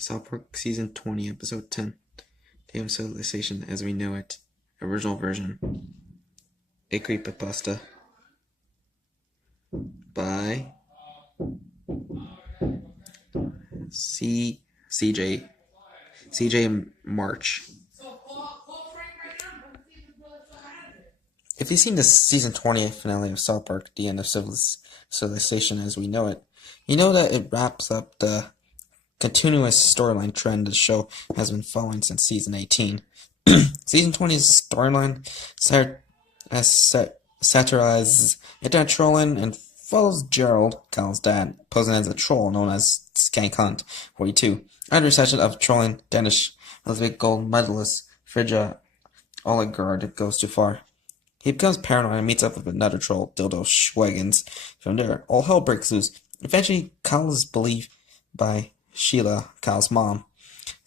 South Park Season 20, Episode 10. Day of Serialization as we know it. Original version. A Creepypasta. By CJ March. If you've seen the Season 20 finale of South Park, the end of Civilization as we know it, you know that it wraps up the continuous storyline trend the show has been following since Season 18. Season 20's storyline satirizes internet trolling and follows Gerald, Kyle's dad, posing as a troll known as Skank Hunt 42. Under a session of trolling, Danish Olympic gold medalist Frigga Oligard goes too far. He becomes paranoid and meets up with another troll, Dildo Schwaggins. From there, all hell breaks loose. Eventually, Kyle is believed by Sheila, Kyle's mom,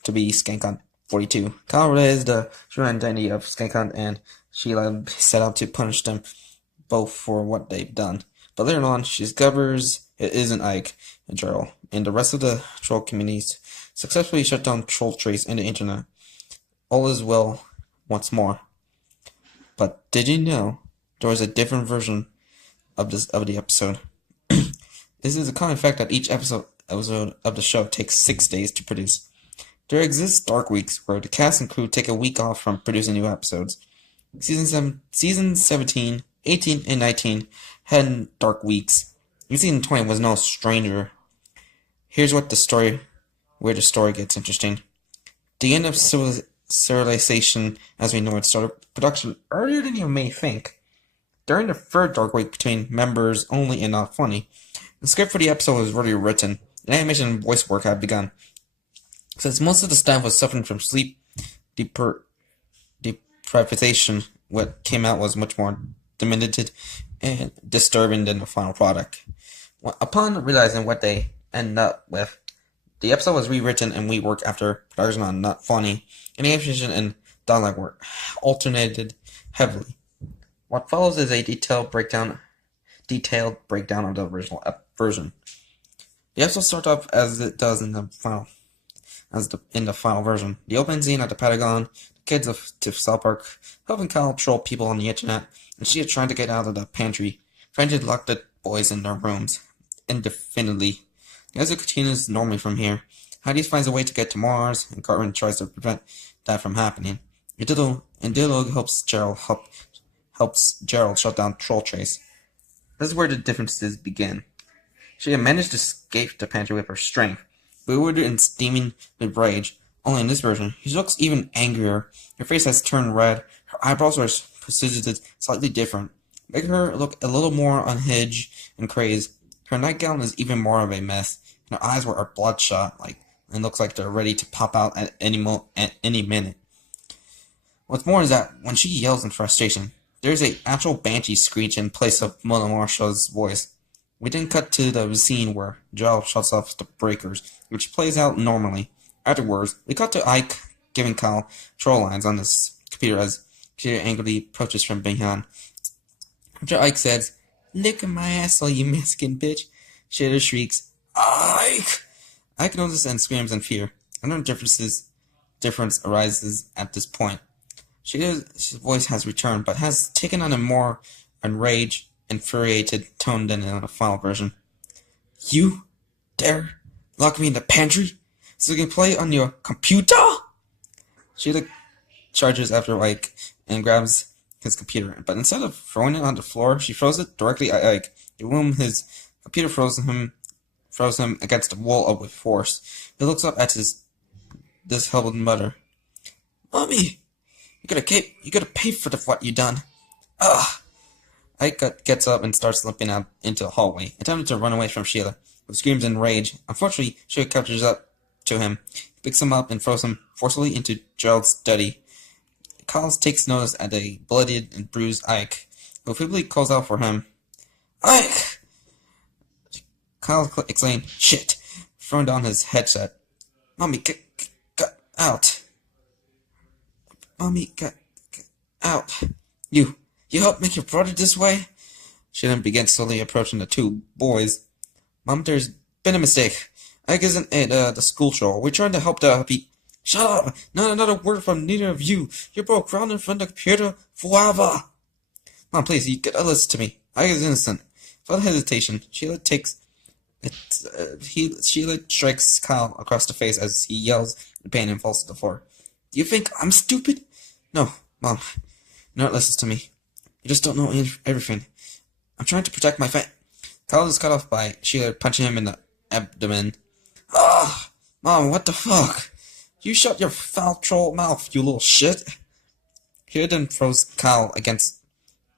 to be Skank Hunt 42. Kyle realizes the true identity of Skank Hunt, and Sheila set out to punish them both for what they've done. But later on, she discovers it isn't Ike and Gerald, and the rest of the troll communities successfully shut down troll trace in the internet. All is well once more. But did you know there was a different version of the episode? This is a common fact that each episode of the show takes 6 days to produce. There exists dark weeks where the cast and crew take a week off from producing new episodes. Season 17, 18, and 19 had dark weeks. And Season 20 was no stranger. Here's where the story gets interesting. The end of Serialization, as we know it, started production earlier than you may think. During the third dark week between members only and not funny, the script for the episode was already written, and animation and voice work had begun. Since most of the staff was suffering from sleep deprivation, what came out was much more diminuted and disturbing than the final product. Upon realizing what they ended up with, the episode was rewritten and reworked after production on Not Funny, and animation and dialogue were alternated heavily. What follows is a detailed breakdown of the original version. The episode starts off as it does in the final version. The opening scene at the Pentagon, the kids of South Park helping Kyle troll people on the internet, and she is trying to get out of the pantry, trying to lock the boys in their rooms indefinitely. As it continues normally from here, Heidi finds a way to get to Mars, and Cartman tries to prevent that from happening. And Dildo helps Gerald shut down Troll Trace. This is where the differences begin. She had managed to escape the pantry with her strength, bewildered and steaming with rage. Only in this version, she looks even angrier. Her face has turned red, her eyebrows are positioned slightly different, making her look a little more unhinged and crazed. Her nightgown is even more of a mess, and her eyes are bloodshot, and looks like they're ready to pop out at any minute. What's more is that when she yells in frustration, there's an actual banshee screech in place of Mona Marshall's voice. We then cut to the scene where Gerald shuts off the breakers, which plays out normally. Afterwards, we cut to Ike giving Kyle troll lines on his computer as she angrily approaches from behind. After Ike says, "Lick my asshole, you Mexican bitch," Shader shrieks, "Ike!" Ike notices and screams in fear. Another difference arises at this point. Shader's voice has returned, but has taken on a more enraged, infuriated tone than in the final version. "You dare lock me in the pantry so you can play on your computer?" Sheila charges after Ike and grabs his computer, but instead of throwing it on the floor, she throws it directly at Ike. The room his computer throws him against the wall with force. He looks up at his disheveled mother. "Mommy, you gotta pay for what you done." Ugh. Ike gets up and starts limping out into the hallway, attempting to run away from Sheila, who screams in rage. Unfortunately, Sheila catches up to him, picks him up, and throws him forcefully into Gerald's study. Kyle takes notice at a bloodied and bruised Ike, who feebly calls out for him. "Ike!" Kyle exclaims, "Shit!" throwing down his headset. "Mommy, get out. Mommy, get out. You helped make your brother this way?" She then begins slowly approaching the two boys. "Mom, there's been a mistake. Ike isn't the school troll. We're trying to help the people. Shut up! Not another word from neither of you. You're both grounded in front of the computer forever. Mom, please, you gotta listen to me. Ike is innocent. Without hesitation, Sheila strikes Kyle across the face as he yells in pain and falls to the floor. Do you think I'm stupid? No, Mom. You don't listen to me. You just don't know everything. I'm trying to protect my family. Kyle is cut off by Sheila punching him in the abdomen. Ah! Mom, what the fuck? You shut your foul troll mouth, you little shit. Sheila then throws Kyle against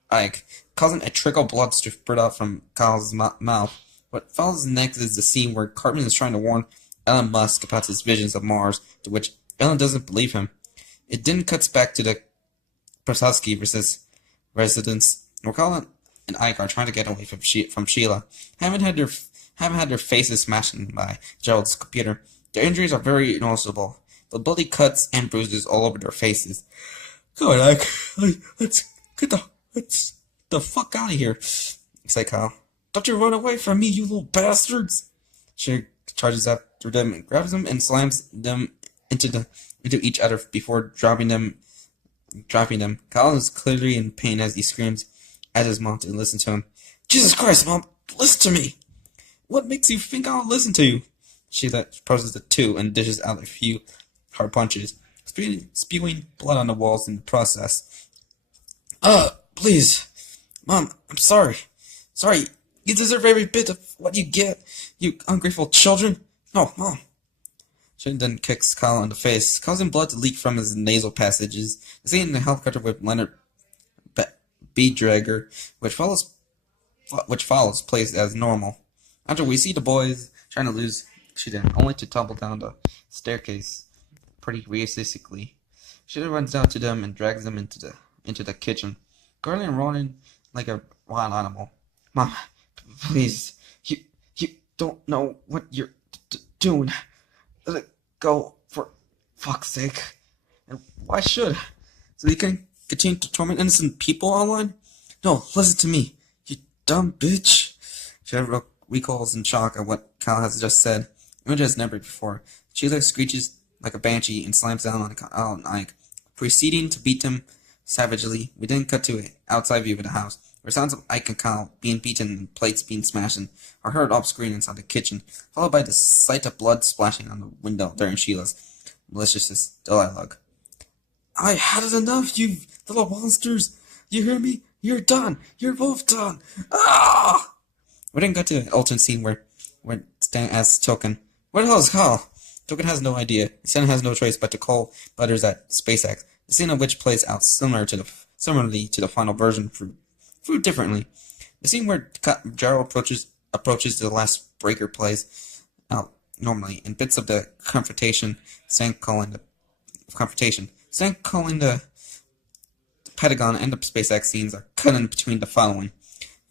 Ike, causing a trickle of blood to spurt out from Kyle's mouth. What follows next is the scene where Cartman is trying to warn Elon Musk about his visions of Mars, to which Elon doesn't believe him. It then cuts back to the Persowski residence, where Kyle and Ike are trying to get away from Sheila. Haven't had their faces smashed in by Gerald's computer. Their injuries are very noticeable. The bloody cuts and bruises all over their faces. Come on, Ike. Let's get the fuck out of here. Excite Kyle. Don't you run away from me, you little bastards! She charges after them and grabs them and slams them into each other before dropping them. Kyle is clearly in pain as he screams at his mom to listen to him. Jesus Christ, Mom, listen to me! What makes you think I'll listen to you? She presses the two and dishes out a few hard punches, spewing blood on the walls in the process. Please. Mom, I'm sorry. Sorry. You deserve every bit of what you get, you ungrateful children. No, Mom. She then kicks Kyle in the face, causing blood to leak from his nasal passages. The scene in the helicopter with Leonard B. Drager, which follows plays as normal. After we see the boys trying to lose Shiden, only to tumble down the staircase pretty realistically. Shiden runs down to them and drags them into the kitchen, gargling and roaring like a wild animal. Mom, please, you don't know what you're doing. Let it go, for fuck's sake. And why should? So you can continue to torment innocent people online? No, listen to me, you dumb bitch. Shiden recalls in shock at what Kyle has just said. Image has never before. Sheila screeches like a banshee and slams down on Ike, proceeding to beat him savagely. We then cut to an outside view of the house, where sounds of Ike and Kyle being beaten and plates being smashed are heard off-screen inside the kitchen, followed by the sight of blood splashing on the window during Sheila's malicious dialogue. I had it enough, you little monsters! You hear me? You're done! You're both done! Ah! We then got to an alternate scene where Stan asks Token, where the hell is Kyle? Token has no idea. Stan has no choice but to call Butters at SpaceX, the scene of which plays out similarly to the final version through differently. The scene where Gerald approaches the last breaker plays out normally, and bits of the confrontation, Stan calling the Pentagon and the SpaceX scenes are cut in between the following.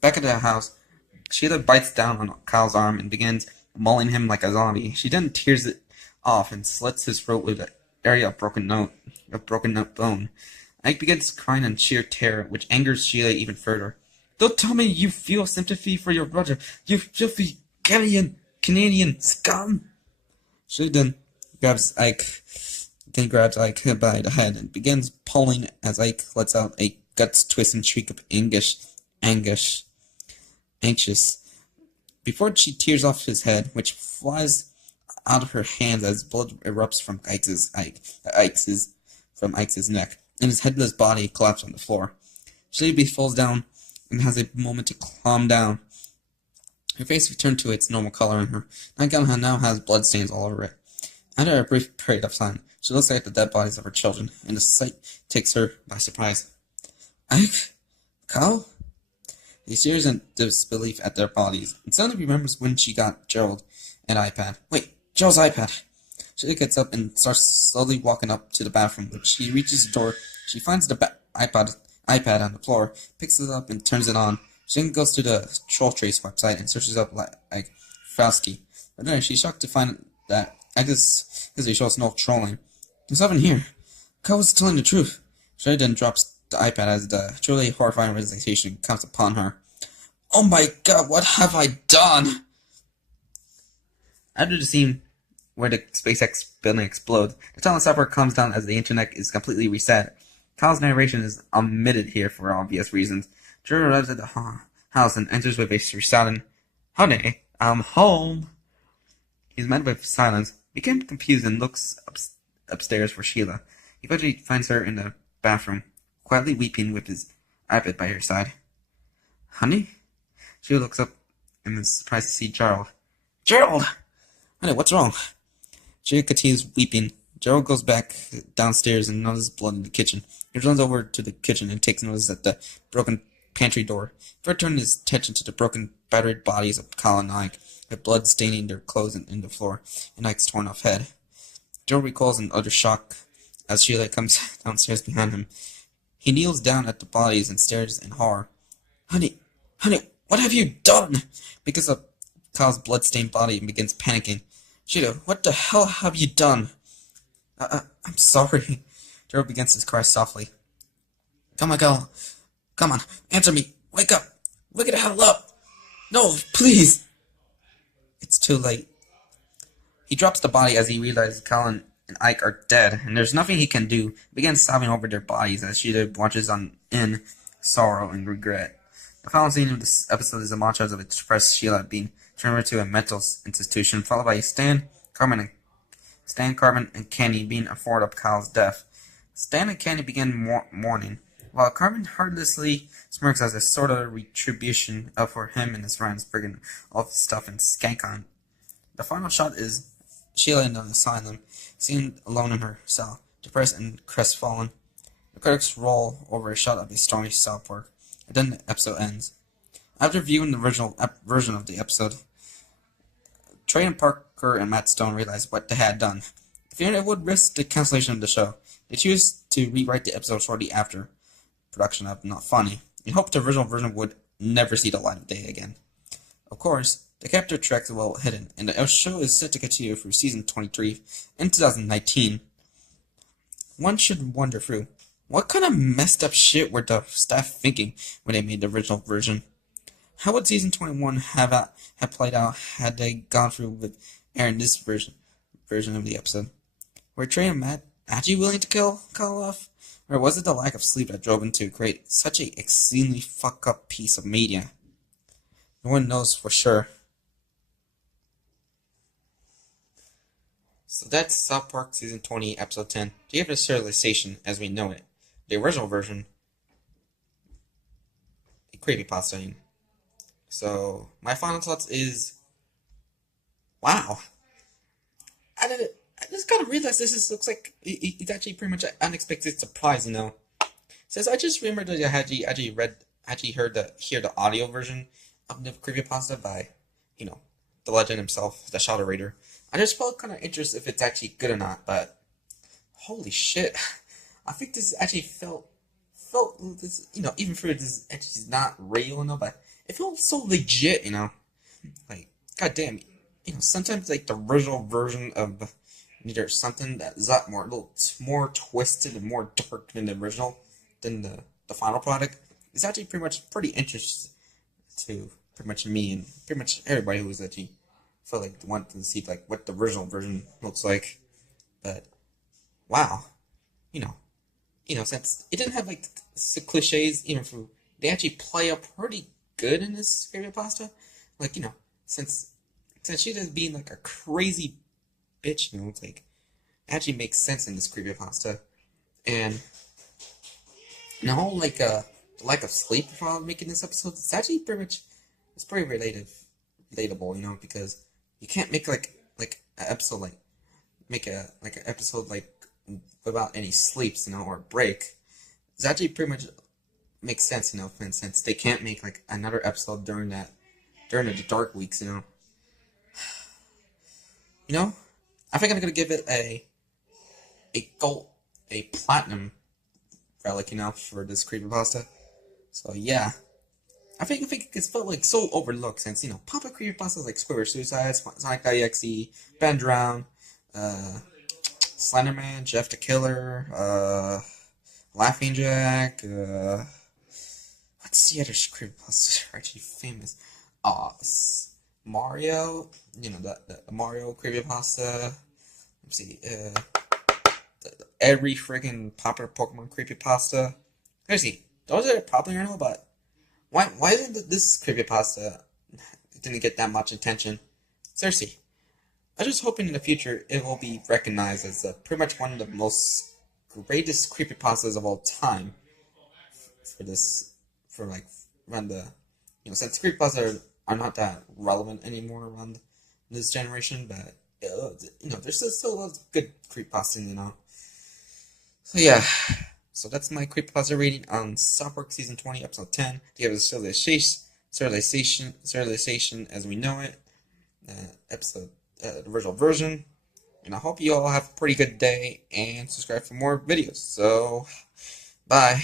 Back at the house, Sheila bites down on Kyle's arm and begins mauling him like a zombie. She then tears it off and slits his throat with an area of broken bone. Ike begins crying in sheer terror, which angers Sheila even further. Don't tell me you feel sympathy for your brother, you filthy Canadian scum! She then grabs Ike by the head and begins pulling as Ike lets out a guts-twisting shriek of anxious. Before she tears off his head, which flies out of her hands as blood erupts from Ike's neck, and his headless body collapses on the floor. Shelby falls down and has a moment to calm down. Her face returned to its normal color, and her nightgown now has bloodstains all over it. After a brief period of time, she looks at the dead bodies of her children, and the sight takes her by surprise. Ike? Kyle? He stares in disbelief at their bodies, and suddenly remembers when she got Gerald an iPad. Wait, Gerald's iPad! She gets up and starts slowly walking up to the bathroom. When she reaches the door, she finds the iPad on the floor, picks it up and turns it on. She then goes to the Troll Trace website and searches up like Frowski. But then she's shocked to find that because it shows no trolling. There's nothing here. Kyle was telling the truth. She then drops the iPad as the truly horrifying realization comes upon her. Oh my god, what have I done? After the scene where the SpaceX building explodes, the tunnel supper comes down as the internet is completely reset. Kyle's narration is omitted here for obvious reasons. Drew arrives at the house and enters with a resounding, "Honey, I'm home." He's met with silence, becomes confused, and looks upstairs for Sheila. He eventually finds her in the bathroom, quietly weeping with his iPad by her side. "Honey?" Sheila looks up and is surprised to see Gerald. "Gerald! Honey, what's wrong?" Sheila continues weeping. Gerald goes back downstairs and notices blood in the kitchen. He runs over to the kitchen and takes notice at the broken pantry door. Before turning his attention to the broken, battered bodies of Kyle and Ike, with blood staining their clothes and in the floor, and Ike's torn off head. Gerald recalls an utter shock as Sheila comes downstairs behind him. He kneels down at the bodies and stares in horror. Honey, what have you done?" Picks up Kyle's blood-stained body and begins panicking. "Sheila, what the hell have you done?" I'm sorry." Gerald begins to cry softly. "Come on, Kyle. Come on, answer me. Wake up. Wake the hell up. No, please." It's too late. He drops the body as he realizes Colin and Ike are dead, and there's nothing he can do. He begins sobbing over their bodies as Sheila watches on in sorrow and regret. The final scene of this episode is a montage of a depressed Sheila being transferred to a mental institution, followed by Stan, Carmen, and Kenny being informed of Kyle's death. Stan and Kenny begin mourning, while Carmen heartlessly smirks as a sort of retribution for him and his friends bringing all the stuff and skank on. The final shot is Sheila in the asylum, seen alone in her cell, depressed and crestfallen. The credits roll over a shot of a stormy South Park, and then the episode ends. After viewing the original version of the episode, Trey and Parker and Matt Stone realized what they had done. Fearing it would risk the cancellation of the show, they choose to rewrite the episode shortly after production of Not Funny, and hoped the original version would never see the light of day again. Of course, they kept their tracks well hidden, and the show is set to continue through season 23 in 2019. One should wonder through, what kind of messed up shit were the staff thinking when they made the original version? How would season 21 have played out had they gone through with airing this version of the episode? Were Trey and Matt actually willing to kill Kyle off? Or was it the lack of sleep that drove them to create such a extremely fuck up piece of media? No one knows for sure. So that's South Park Season 20, Episode 10. Do you have the serialization as we know it? The original version, a Creepypasta. So, my final thoughts is, wow. I just kind of realized looks like it's actually pretty much an unexpected surprise, Since I just remembered that I actually heard the audio version of the Creepypasta by, the legend himself, the Shadow Raider. I just felt kind of interested if it's actually good or not, but holy shit. I think this actually felt this, even though this actually is not real, but it felt so legit, like, goddamn, sometimes like the original version of either something that is a little more twisted and more dark than the original, than the final product, is actually pretty interesting to pretty much me and pretty much everybody who was actually felt like wanted to see like what the original version looks like. But wow, since it didn't have like the cliches, even for they actually play up pretty good in this Creepypasta. Like, since she does being like a crazy bitch, it's like it actually makes sense in this Creepypasta. And the whole like the lack of sleep while making this episode, it's actually it's pretty relatable, because you can't make like an episode make an episode without any sleeps, or break. It's actually pretty much makes sense, for instance, they can't make like another episode during the dark weeks, I think I'm gonna give it a platinum relic, for this Creepypasta. So yeah. I think it's felt like so overlooked since, Papa Creepypastas like Squidward Suicide, Sonic.exe, Ben Drown, Slenderman, Jeff the Killer, Laughing Jack, what's the other Creepypasta that are actually famous? Mario, the Mario creepypasta. Let's see, every freaking popular Pokemon creepypasta. Seriously, those are popular and all, but why isn't this creepypasta didn't get that much attention? Seriously, I'm just hoping in the future it will be recognized as pretty much one of the most greatest creepypastas of all time. For this, for like around the, since creepypastas are not that relevant anymore around this generation, but there's still a lot of good creepypasta. So yeah, so that's my creepypasta rating on South Park Season 20, Episode 10. You have the Serialization as we know it, the original version. And I hope you all have a pretty good day and subscribe for more videos. So, bye.